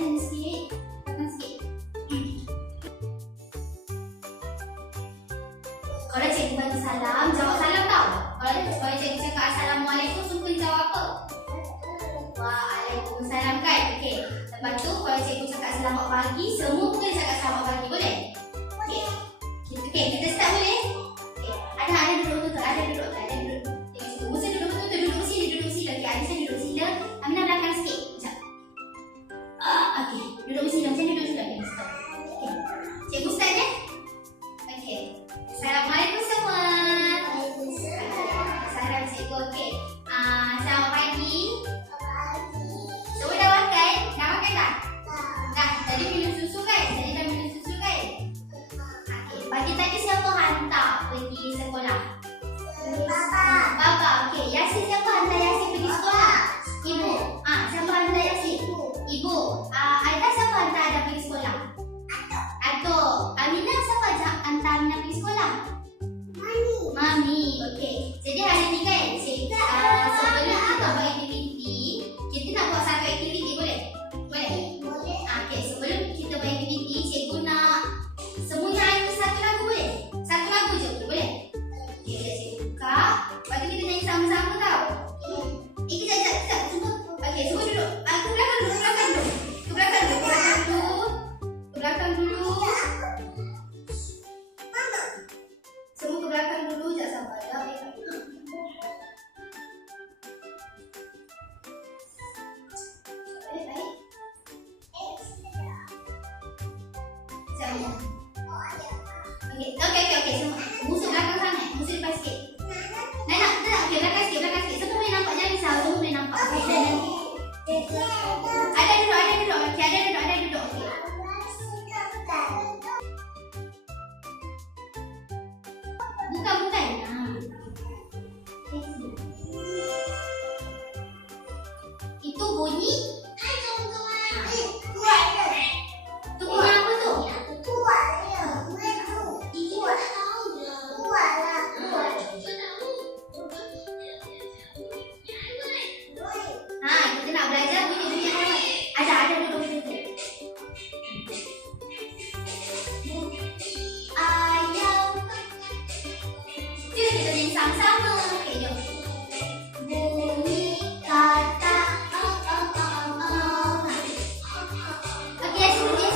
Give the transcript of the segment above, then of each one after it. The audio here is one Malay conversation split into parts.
sini sikit. Belakang sikit. Kalau cikgu bagi salam, jawab salam tau. Kalau cikgu cakap Assalamualaikum, suka jawab apa? Waalaikumsalam kan? Okey. Lepas tu kalau cikgu cakap selamat pagi, semua kena cakap selamat pagi, boleh? Okey. Okey, kita start boleh? Okey. Ada duduk betul, ada duduk. Tengok cikgu. Musa duduk betul, duduk sila. Okey, Alisa duduk sila. Aminah belakang sikit. Sekejap. Okey, duduk sila. Macam duduk sila. Okey, stop. Okey. Cikgu start ya? Okey. Assalamualaikum semua. Salam cikgu. Okey. Selamat pagi. Semua dah makan? Dah makan tak? Dah. Tadi minum susu kan? Okey. Pagi tadi siapa hantar pergi sekolah? Bapa. Okey. Yasin siapa hantar Yasin pergi sekolah? Ibu. Siapa hantar Yasin? Ibu. Aida siapa hantar Aida pergi sekolah? Atuk. Aminah siapa hantar Aminah pergi sekolah? Mami. Okey. Jadi hari ni kan, sebelum kita buat aktiviti, kita nak buat satu aktiviti, boleh? Boleh. Okey, sebelum kita buat aktiviti, cikgu nak semuanya nyanyi satu lagu, boleh? Satu lagu je, boleh? Okey, cikgu buka. Lepas tu kita nyanyi sama-sama tau. Kejap. Semua. Okey, semua duduk. Ke belakang dulu. Ke belakang dulu. Semua ke belakang dulu. Sekejap sabar. Okey. Semua. Musuh belakang sangat. Musuh depan sikit. Nak. Okey, belakang sikit. Semua boleh nampak. Jangan risau. Semua boleh nampak. Okey, ada duduk. Okey, ada duduk. Okey. Bukan. Itu bunyi. Itu bunyi apa tu? Kita nak belajar bunyi-bunyi haiwan. Ada duduk situ. Ayam. Kita nyanyi sama-sama. Okey, jom. Bunyi kata Okey, Yasin duduk.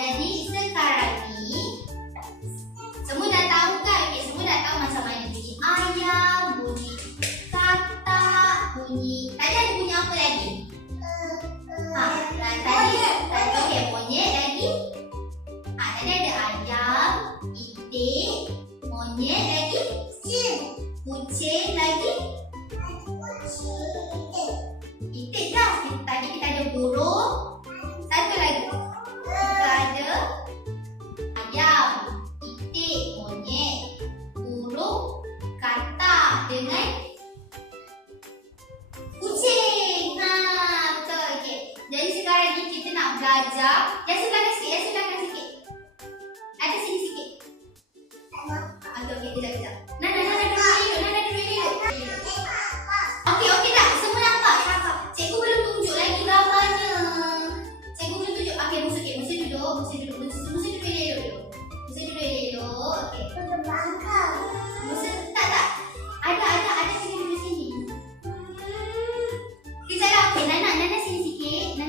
Jadi sekarang ni semua dah tahu kan? Okey, semua dah tahu macam mana bunyi ayam, bunyi katak, bunyi. Tadi ada bunyi apa lagi? Tadi okey, monyet lagi. Tadi ada ayam, itik, monyet lagi, kucing lagi. Itik dah. Tadi kita ada burung. Satu lagi. Ada ayam, itik, monyet, burung, katak dengan kucing. Betul. Okey. Jadi sekarang ni kita nak belajar. Yasin belakang sikit. Ada sini sikit. Okey, kejap. Nana duduk elok. Okey tak? Semua nampak? Cikgu belum tunjuk lagi gambarnya. Okey, musuh duduk. Musuh duduk elok. Okey. Musuh tak. Ada sini duduk sini. Kejap lah. Okey, Nana sini sikit.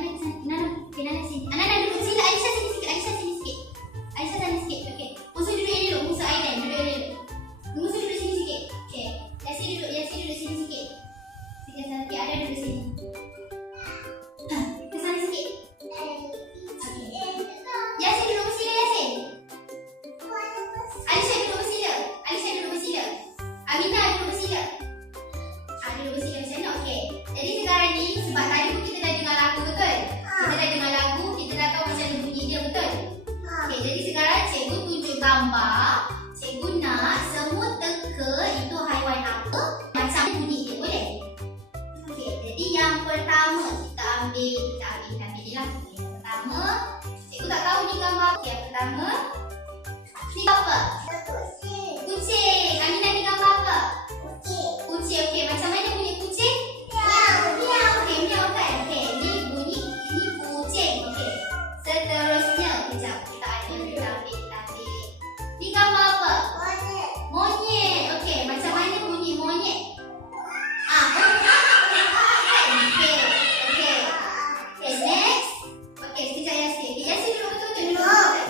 pertama. Ni apa? Kucing. Aminah ni gambar apa? Kucing. Okey, macam mana bunyi kucing? Okey, miau kan? Okey, ni bunyi ini kucing. Okey. Seterusnya, kejap kita ambil. Ni gambar apa? Monyet. Okey, macam mana bunyi monyet? Okey. Okay, next. Okey, sekejap Yasin. Okay, Yasin duduk betul-betul. Duduk betul-betul.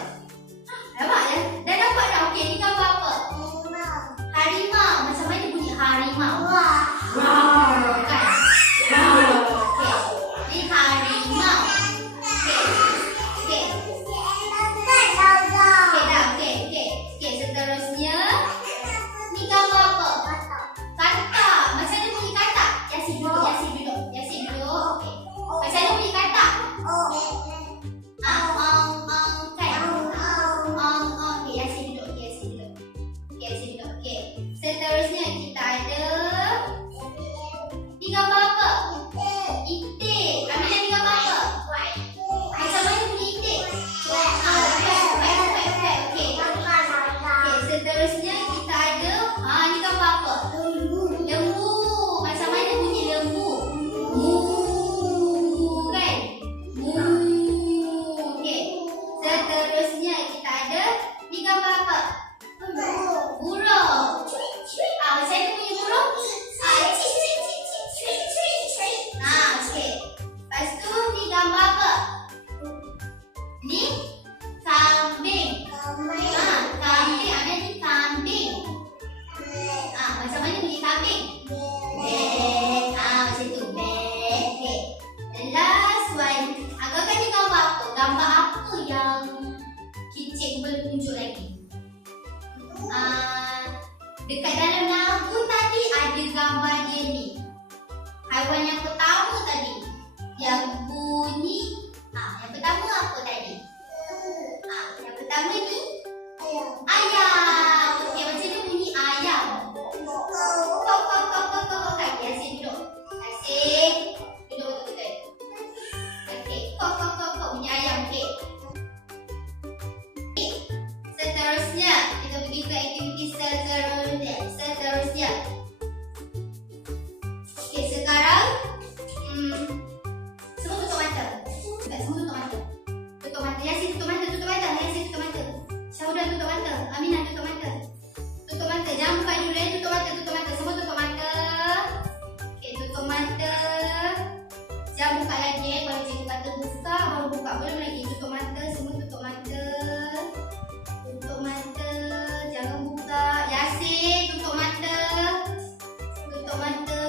Nampak ya? Dah nampak dah? Okey, ni gambar apa? Harimau. Macam mana bunyi harimau? Wow. Kan? Okey. Ni harimau. Okey. Okey, seterusnya. Ni gambar apa? Katak. Macam mana bunyi katak? Yasin duduk. Okey. Macam mana bunyi katak? Kan? Okey, Yasin duduk. Okey. Seterusnya kita ada ni gambar apa? Itik. Aminah ni gambar apa? Macam mana bunyi itik? Okey. Seterusnya kita ada ni gambar apa? Lembu. Macam mana bunyi lembu? Mu. Kan? Mu. Okey. Seterusnya kita ada ni gambar apa? Burung. Macam mana bunyi burung? Okey. Lepas tu ni gambar apa? Ni kambing. Kambing. Ada ni kambing. Macam mana bunyi kambing? Macam tu. Okey. The last one. Agak-agak ni gambar apa? Gambar apa yang cikgu boleh tunjuk lagi? Dekat dalam lagu tadi ada gambar dia ni. Haiwan yang pertama tadi. Yang bunyi. Yang pertama apa tadi? Yang pertama ni ayam. Okey, macam mana bunyi ayam? Kok. Yasin duduk. Yasin duduk betul-betul. Okey, kok bunyi ayam. Okey. Seterusnya kita pergi ke aktiviti seterusnya. Okey, sekarang semua tutup mata. Semua tutup mata. Tutup mata. Yasin tutup mata. Syahudra tutup mata. Aminah tutup mata. Tutup mata. Jangan buka dulu. Tutup mata. Semua tutup mata. Okey, tutup mata. Jangan buka lagi. Kalau cikgu kata buka, baru buka. Belum lagi. Tutup mata. Semua tutup mata. Tutup mata. Jangan buka. Yasin tutup mata. Tutup mata.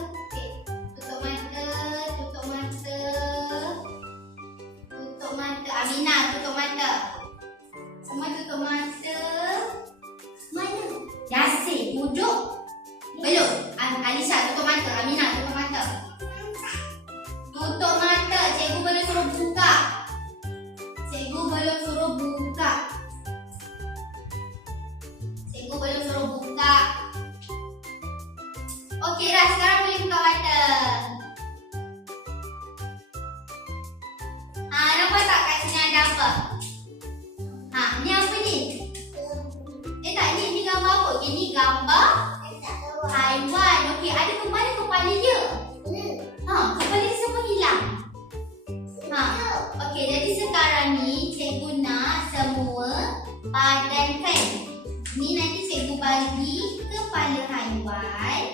Okey. Tutup mata. Tutup mata. Aminah tutup mata. Semua tutup mata. Mana? Yasin duduk. Belum. Alisha tutup mata. Aminah tutup mata. Tutup mata. Cikgu belum suruh buka. Okey dah, sekarang boleh buka mata. Nampak tak kat sini ada apa? Ni apa ni? Tak, ni gambar apa? Ini gambar haiwan. Okey, ada kepala dia. Kepala dia semua hilang. Okey, jadi sekarang ni cikgu nak semua padankan. Ni nanti cikgu bagi kepala haiwan.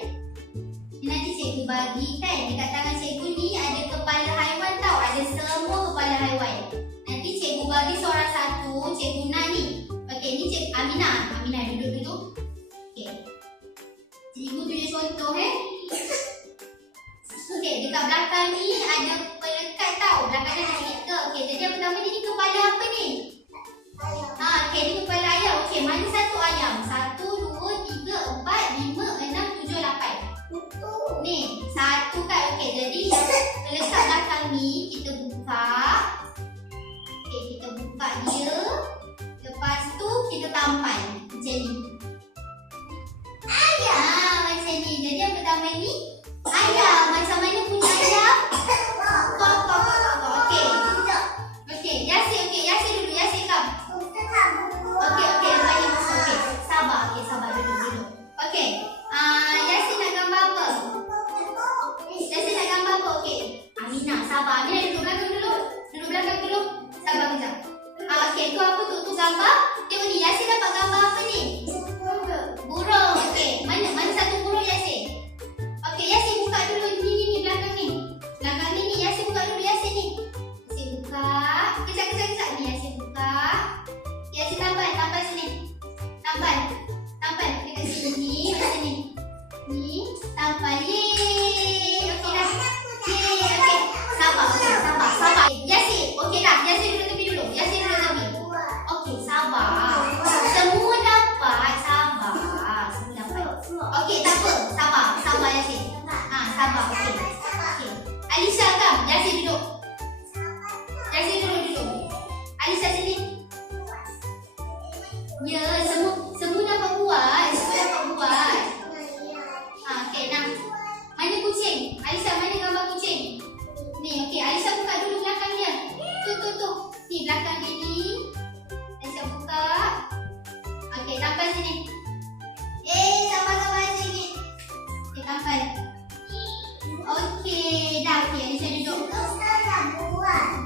Ni nanti cikgu bagi kan. Dekat tangan cikgu ni ada kepala haiwan tau. Ada semua kepala haiwan. Nanti cikgu bagi seorang satu. Cikgu nak ni. Okey, ni cikgu Aminah. Aminah duduk dulu. Okey. Cikgu tunjuk contoh Okey, dekat belakang ni ada pelekat tau. Belakang ada stiker. Okey, jadi yang pertama ni kepala apa ni? Okey, ni kepala ayam. Okey, mana satu ayam? 1, 2, 3, 4, 5, 6, 7, 8. Ni, satu kan. Okey, jadi pelekat belakang ni kita buka. Okey, kita buka dia. Lepas tu kita tampal. Macam ni. Ayam. Macam ni. Jadi yang pertama ni ayam. Macam mana punya ayam? Kok. Okey. Okey, Yasin dulu. Yasin come. gambar. Tengok ni, Yasin dapat gambar apa ni? Burung. Okey, mana satu burung Yasin? Okey, Yasin buka dulu ni belakang ni. Belakang ni Yasin buka dulu Yasin ni. Yasin buka. Kejap. Ni Yasin buka. Yasin tambal sini. Tambal dekat sini, macam ni. Ni tambal. Yeay. Okey dah. Yeay. Okey. Sabar. Yasin. Okey dah. Yasin duduk tepi dulu. Okey, sabar. Semua dapat. Sabar. Okey, tak apa. Sabar Yasin. Sabar. Okey. Alisha kam. Yasin duduk. Duduk. Alisha sini. Ya, semua dapat buat. Okey, nah. Mana kucing? Alisha, mana gambar kucing? Ni, okey. Alisha buka dulu belakang dia. Tu. Ni belakang dia ni. Alisha buka. Okey, tampal sini. Sabar sini. Okey, tampal. Okey, dah. Okey, Alisha duduk.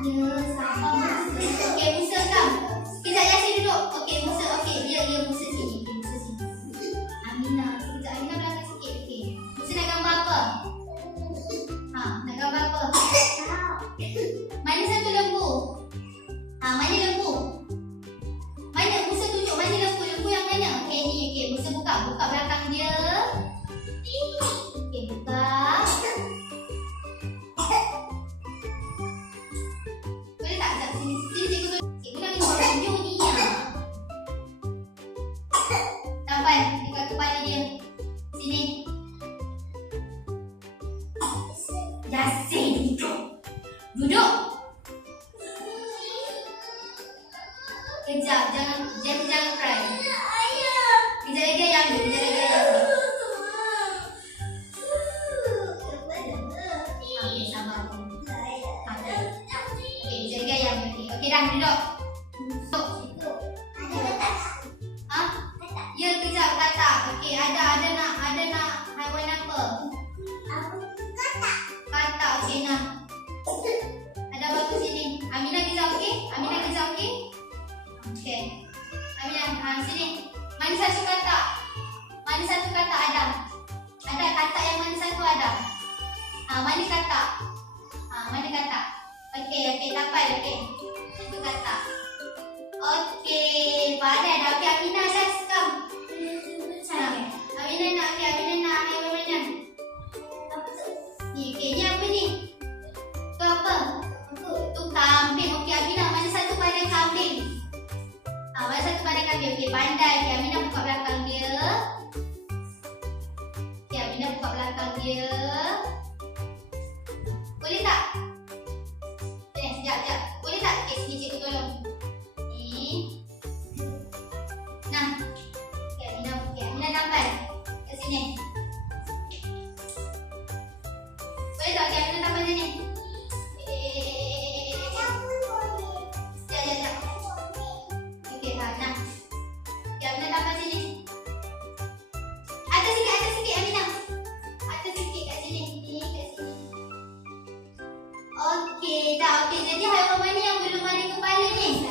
Ya, sabar. Okey, Musa kam. Sekejap Yasin duduk. Okey, Musa. Okey, dia Musa sini. Aminah. Sekejap Aminah belakang sikit. Okey. Musa nak gambar apa? Nak gambar apa? Mana satu lembu? Mana lembu? Mana Musa tunjuk mana lembu? Lembu yang mana? Okey, ni. Okey, Musa buka belakang dia. Okey, buka. Boleh tak? Sini cikgu nak tengok video ni. Tampal dekat kepala dia. Sini. Yasin, duduk. Kejap, jangan cry. Kejap lagi ayam dia. Okey, sabar. Okey, jaga ayam. Okey, dah duduk. Ya, kejap katak. Okey, ada nak haiwan apa? Katak. Okey, nah. Ada batu sini. Aminah kejap, okey? Okey. Aminah, sini. Mana satu katak ada? Ada katak yang mana satu ada? Mana katak? Okey, tampal. Okey. Itu katak. Okey, pandai dah. Okey, Aminah dah sekam. Aminah nak haiwan mana? Ni, okey, ni apa ni? Tu apa? Tu kambing. Okey, Aminah, mana satu pada kambing? Okey, pandai. Okey, Aminah buka belakang dia. Boleh tak? Sekejap. Boleh tak? Okey, sini cikgu tolong. Ni. Nah. Okey, Aminah tampal. Kat sini. Boleh tak? Okey, Aminah tampal sini. Sekejap. Okey, nah. Okey, Aminah tampal sini. Atas sikit Aminah. Atas sikit kat sini. Ni kat sini. Okey, dah. Okey, jadi haiwan mana yang belum ada kepala ni?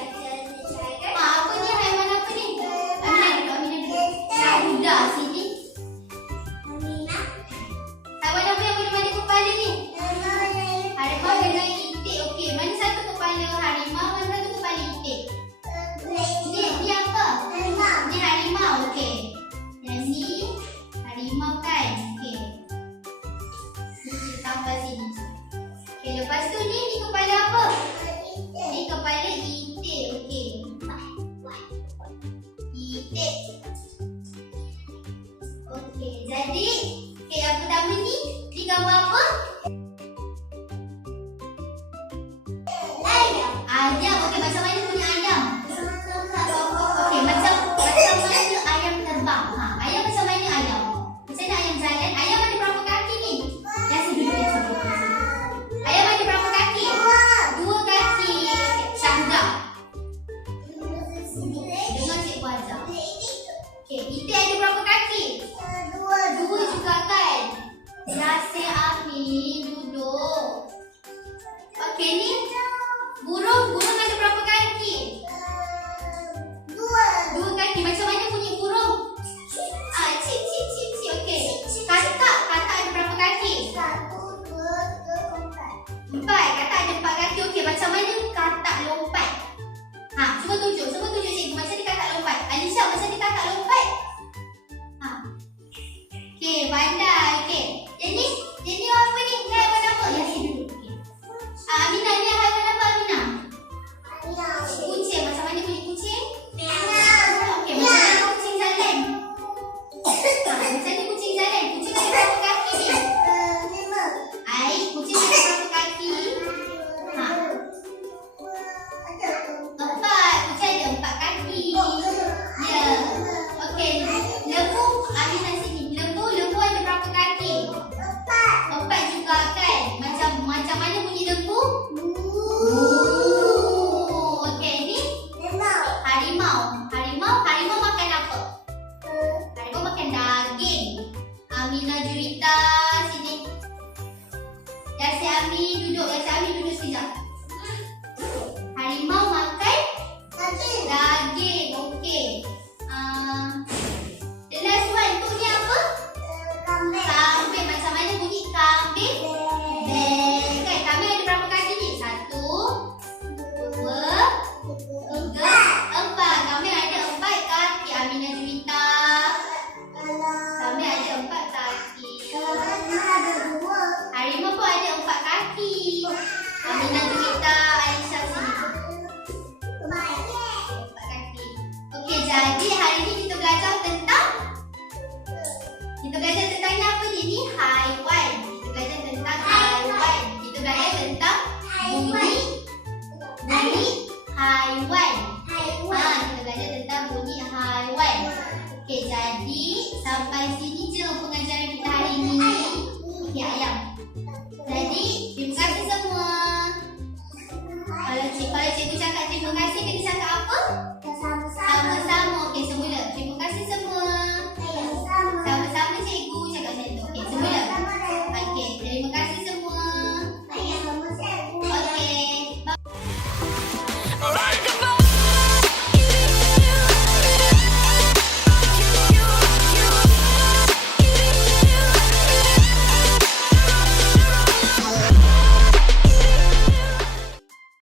Terima kasih kita cakap apa?